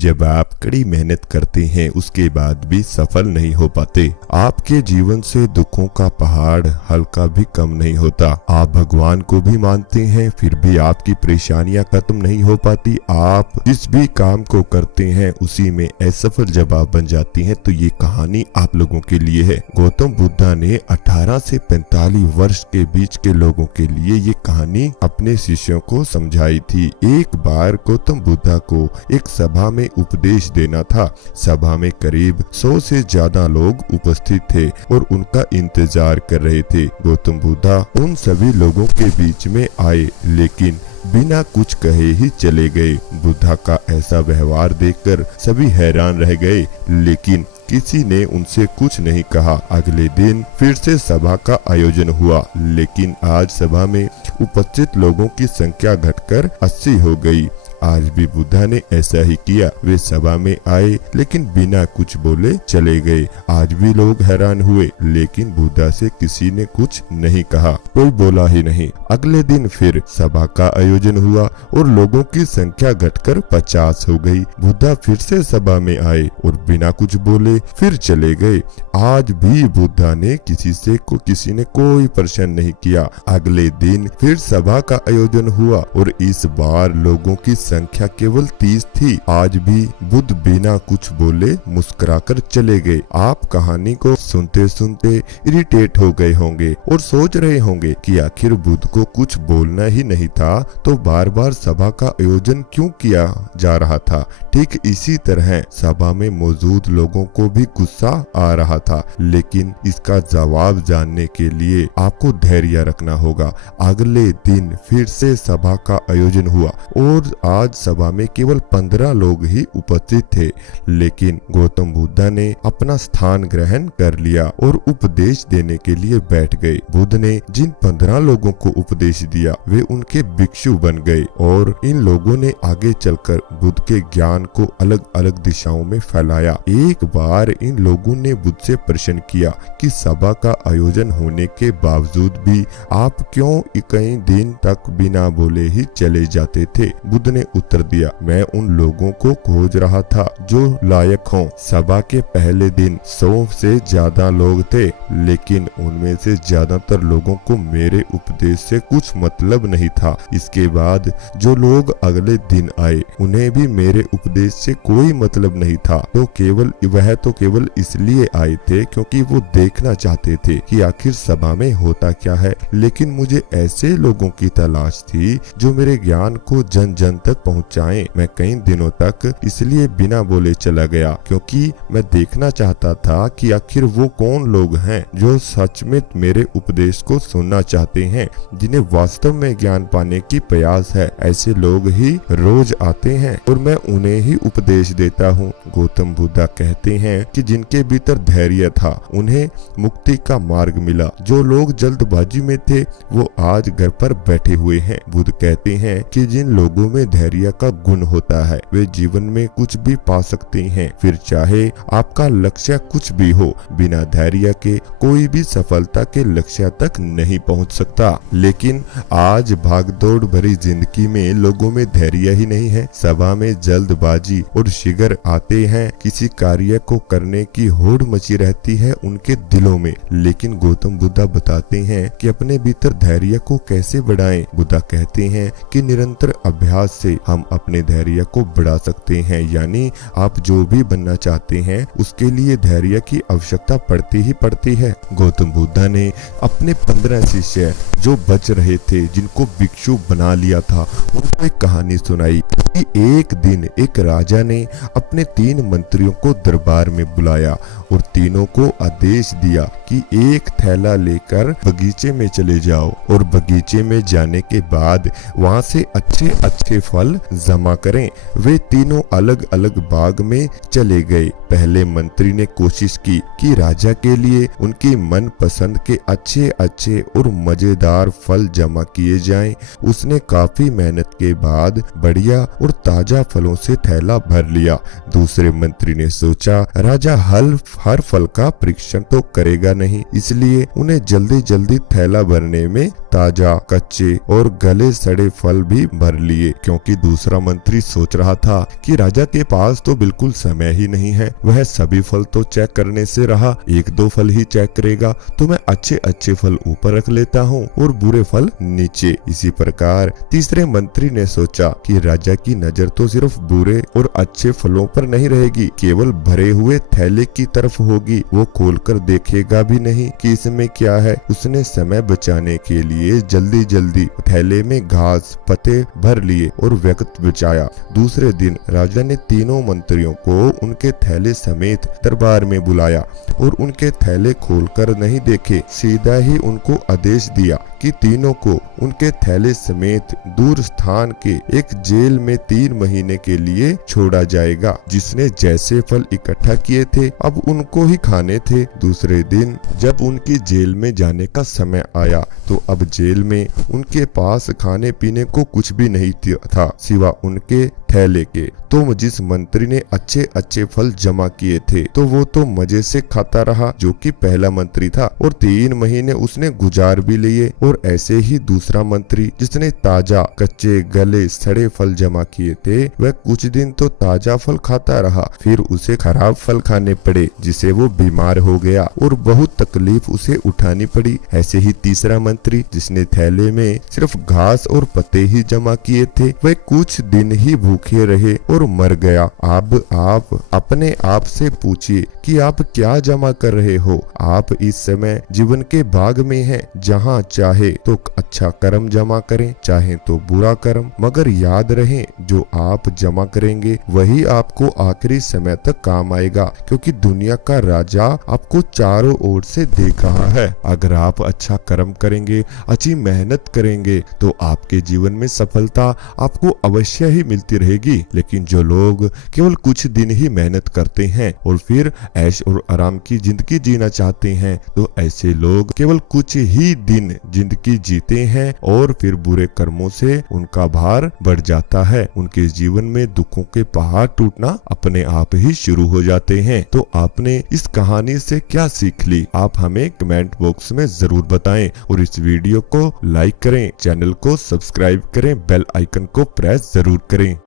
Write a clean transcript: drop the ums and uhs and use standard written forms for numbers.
जब आप कड़ी मेहनत करते हैं उसके बाद भी सफल नहीं हो पाते। आपके जीवन से दुखों का पहाड़ हल्का भी कम नहीं होता। आप भगवान को भी मानते हैं फिर भी आपकी परेशानियां खत्म नहीं हो पाती। आप जिस भी काम को करते हैं उसी में असफल जवाब बन जाती हैं। तो ये कहानी आप लोगों के लिए है। गौतम बुद्धा ने 18 से 45 वर्ष के बीच के लोगों के लिए ये कहानी अपने शिष्यों को समझाई थी। एक बार गौतम बुद्धा को एक सभा में उपदेश देना था। सभा में करीब 100 से ज्यादा लोग उपस्थित थे और उनका इंतजार कर रहे थे। गौतम बुद्धा उन सभी लोगों के बीच में आए लेकिन बिना कुछ कहे ही चले गए। बुद्धा का ऐसा व्यवहार देखकर सभी हैरान रह गए लेकिन किसी ने उनसे कुछ नहीं कहा। अगले दिन फिर से सभा का आयोजन हुआ लेकिन आज सभा में उपस्थित लोगों की संख्या घटकर 80 हो गई। आज भी बुद्धा ने ऐसा ही किया। वे सभा में आए लेकिन बिना कुछ बोले चले गए। आज भी लोग हैरान हुए लेकिन बुद्धा से किसी ने कुछ नहीं कहा, कोई बोला ही नहीं। अगले दिन फिर सभा का आयोजन हुआ और लोगों की संख्या घटकर 50 हो गई। बुद्धा फिर से सभा में आए और बिना कुछ बोले फिर चले गए। आज भी बुद्धा ने किसी ने कोई प्रश्न नहीं किया। अगले दिन फिर सभा का आयोजन हुआ और इस बार लोगों की संख्या केवल 30 थी। आज भी बुद्ध बिना कुछ बोले मुस्कुराकर चले गए। आप कहानी को सुनते सुनते इरिटेट हो गए होंगे और सोच रहे होंगे कि आखिर बुद्ध को कुछ बोलना ही नहीं था तो बार बार सभा का आयोजन क्यों किया जा रहा था। ठीक इसी तरह सभा में मौजूद लोगों को भी गुस्सा आ रहा था लेकिन इसका जवाब जानने के लिए आपको धैर्य रखना होगा। अगले दिन फिर से सभा का आयोजन हुआ और आज सभा में केवल 15 लोग ही उपस्थित थे लेकिन गौतम बुद्धा ने अपना स्थान ग्रहण कर लिया और उपदेश देने के लिए बैठ गए। बुद्ध ने जिन 15 लोगों को उपदेश दिया वे उनके भिक्षु बन गए और इन लोगों ने आगे चलकर बुद्ध के ज्ञान को अलग अलग दिशाओं में फैलाया। एक बार इन लोगों ने बुद्ध से प्रश्न किया कि सभा का आयोजन होने के बावजूद भी आप क्यों कई दिन तक बिना बोले ही चले जाते थे। बुद्ध ने उत्तर दिया, मैं उन लोगों को खोज रहा था जो लायक हों। सभा के पहले दिन 100 से ज्यादा लोग थे लेकिन उनमें से ज्यादातर लोगों को मेरे उपदेश से कुछ मतलब नहीं था। इसके बाद जो लोग अगले दिन आए उन्हें भी मेरे उपदेश से कोई मतलब नहीं था तो केवल इसलिए आए थे क्योंकि वो देखना चाहते थे कि आखिर सभा में होता क्या है। लेकिन मुझे ऐसे लोगों की तलाश थी जो मेरे ज्ञान को जन जन तक पहुंचाएं। मैं कई दिनों तक इसलिए बिना बोले चला गया क्योंकि मैं देखना चाहता था कि आखिर वो कौन लोग हैं जो सच में मेरे उपदेश को सुनना चाहते हैं, जिन्हें वास्तव में ज्ञान पाने की प्रयास है। ऐसे लोग ही रोज आते हैं और मैं उन्हें ही उपदेश देता हूँ। गौतम बुद्धा कहते हैं कि जिनके भीतर धैर्य था उन्हें मुक्ति का मार्ग मिला। जो लोग जल्दबाजी में थे वो आज घर पर बैठे हुए हैं। बुद्ध कहते हैं कि जिन लोगों में धैर्य का गुण होता है वे जीवन में कुछ भी पा सकते हैं, फिर चाहे आपका लक्ष्य कुछ भी हो। बिना धैर्य के कोई भी सफलता के लक्ष्य तक नहीं पहुंच सकता। लेकिन आज भागदौड़ भरी जिंदगी में लोगों में धैर्य ही नहीं है। सभा में जल्दबाजी और शीघ्र आते हैं। किसी कार्य को करने की होड़ मची रहती है उनके दिलों में। लेकिन गौतम बुद्धा बताते हैं कि अपने भीतर धैर्य को कैसे बढ़ाएं। बुद्धा कहते हैं कि निरंतर अभ्यास से हम अपने धैर्य को बढ़ा सकते हैं। यानी आप जो भी बनना चाहते हैं उसके लिए धैर्य की आवश्यकता पड़ती ही पड़ती है। गौतम बुद्धा ने अपने 15 शिष्य जो बच रहे थे, जिनको भिक्षु बना लिया था, उनको एक कहानी सुनाई कि एक दिन एक राजा ने अपने 3 मंत्रियों को दरबार में बुलाया और तीनों को आदेश दिया कि एक थैला लेकर बगीचे में चले जाओ और बगीचे में जाने के बाद वहां से अच्छे अच्छे फल जमा करें। वे तीनों अलग अलग बाग में चले गए। पहले मंत्री ने कोशिश की कि राजा के लिए उनकी मन पसंद के अच्छे अच्छे और मजेदार फल जमा किए जाएं। उसने काफी मेहनत के बाद बढ़िया और ताजा फलों से थैला भर लिया। दूसरे मंत्री ने सोचा राजा हर फल का परीक्षण तो करेगा नहीं, इसलिए उन्हें जल्दी जल्दी थैला भरने में ताजा, कच्चे और गले सड़े फल भी भर लिए, क्योंकि दूसरा मंत्री सोच रहा था कि राजा के पास तो बिल्कुल समय ही नहीं है, वह सभी फल तो चेक करने से रहा, एक दो फल ही चेक करेगा, तो मैं अच्छे अच्छे फल ऊपर रख लेता हूँ और बुरे फल नीचे। इसी प्रकार तीसरे मंत्री ने सोचा कि राजा की नजर तो सिर्फ बुरे और अच्छे फलों पर नहीं रहेगी, केवल भरे हुए थैले की तरफ होगी, वो खोलकर देखेगा भी नहीं कि इसमें क्या है। उसने समय बचाने के लिए जल्दी जल्दी थैले में घास पत्ते भर लिए और वक्त बचाया। दूसरे दिन राजा ने तीनों मंत्रियों को उनके थैले समेत दरबार में बुलाया और उनके थैले खोलकर नहीं देखे, सीधा ही उनको आदेश दिया कि तीनों को उनके थैले समेत दूर स्थान के एक जेल में 3 महीने के लिए छोड़ा जाएगा। जिसने जैसे फल इकट्ठा किए थे अब उनको ही खाने थे। दूसरे दिन जब उनकी जेल में जाने का समय आया तो अब जेल में उनके पास खाने पीने को कुछ भी नहीं था सिवा उनके थैले के। तो जिस मंत्री ने अच्छे अच्छे फल जमा किए थे तो वो तो मजे से खाता रहा, जो कि पहला मंत्री था, और 3 महीने उसने गुजार भी लिए। और ऐसे ही दूसरा मंत्री जिसने ताजा, कच्चे, गले सड़े फल जमा किए थे, वह कुछ दिन तो ताजा फल खाता रहा, फिर उसे खराब फल खाने पड़े जिसे वो बीमार हो गया और बहुत तकलीफ उसे उठानी पड़ी। ऐसे ही तीसरा मंत्री जिसने थैले में सिर्फ घास और पत्ते ही जमा किए थे, वह कुछ दिन ही भूखे रहे और मर गया। अब आप अपने आप से पूछिए कि आप क्या जमा कर रहे हो। आप इस समय जीवन के भाग में हैं, जहाँ चाहे तो अच्छा कर्म जमा करें, चाहे तो बुरा कर्म, मगर याद रहे जो आप जमा करेंगे वही आपको आखिरी समय तक काम आएगा, क्योंकि दुनिया का राजा आपको चारों ओर से देख रहा है। अगर आप अच्छा कर्म करेंगे, अच्छी मेहनत करेंगे तो आपके जीवन में सफलता आपको अवश्य ही मिलती रहेगी। लेकिन जो लोग केवल कुछ दिन ही मेहनत करते हैं और फिर ऐश और आराम की जिंदगी जीना चाहते हैं, तो ऐसे लोग केवल कुछ ही दिन जिंदगी जीते हैं और फिर बुरे कर्मों से उनका भार बढ़ जाता है। उनके जीवन में दुखों के पहाड़ टूटना अपने आप ही शुरू हो जाते हैं। तो आपने इस कहानी से क्या सीख ली, आप हमें कमेंट बॉक्स में जरूर बताएं और इस वीडियो को लाइक करें, चैनल को सब्सक्राइब करें, बेल आइकन को प्रेस जरूर करें।